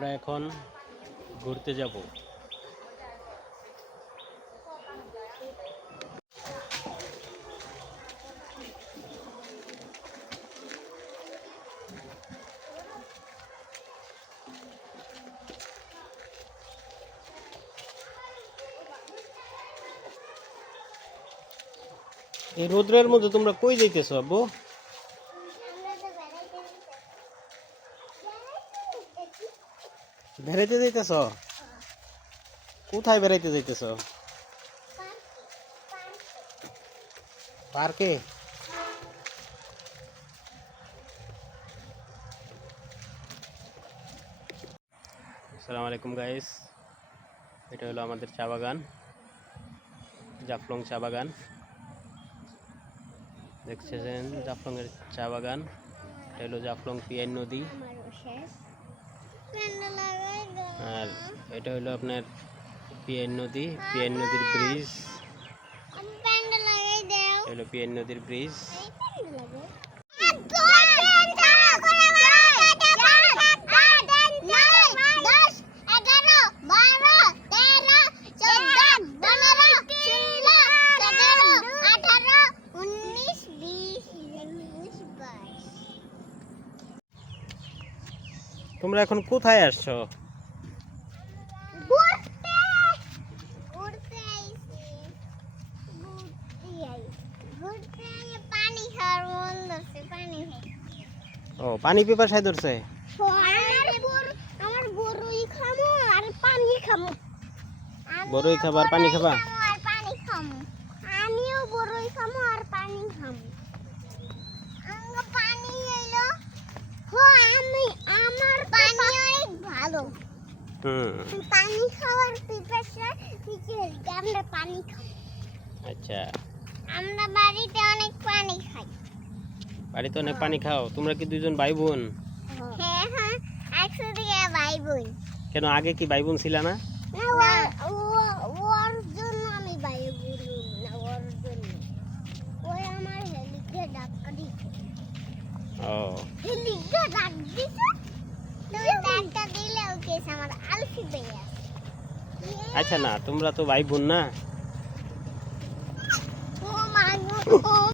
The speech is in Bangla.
আমরা এখন ঘুরতে যাব। এই রোদ্রের মধ্যে তোমরা কই যাইতেছো আব্বু? বেড়াইতে যাইতেছ? কোথায় বেড়াইতে যাইতেছ? পার্কে? আসসালামু আলাইকুম গাইস, এটা হলো আমাদের চা বাগান, জাফলং চা বাগান। দেখছেন জাফলং এর চা বাগান। এটা হলো জাফলং পিয়াইন নদী, আর এটা হলো আপনার পিয়াইন নদী, পিয়াইন নদীর ব্রিজ। হলো পিয়াইন নদীর ব্রিজ। তোমরা এখন কোথায় আসছো? ও, পানি পিপাসায় ধরছে? বড়ই খাবার, পানি খাবা? আমিও বড়ই খামু আর পানি খামু। পানি এলো, আমার পানি অনেক ভালো। পানি খাওয়ার পিপাসা আমরা পানি খাই। আচ্ছা, আমরা বাড়িতে অনেক পানি খাই। বাড়িতে অনেক পানি খাও? তোমরা কি দুইজন ভাই বোন? হ্যাঁ হ্যাঁ, একসাথে ভাই বোন। কেন, আগে কি ভাই বোন ছিল না? ওর জন্য আমি ভাই বোন না, ওর জন্য ওই আমার হেলিকে ডাক্কা দিছে। ও, হেলিকে ডাক দিছে, তুমি ডাক্কা দিলে ওকে আমার আলফি ভাইয়া। আচ্ছা, না তোমরা তো ভাই বোন না? ও মা গো।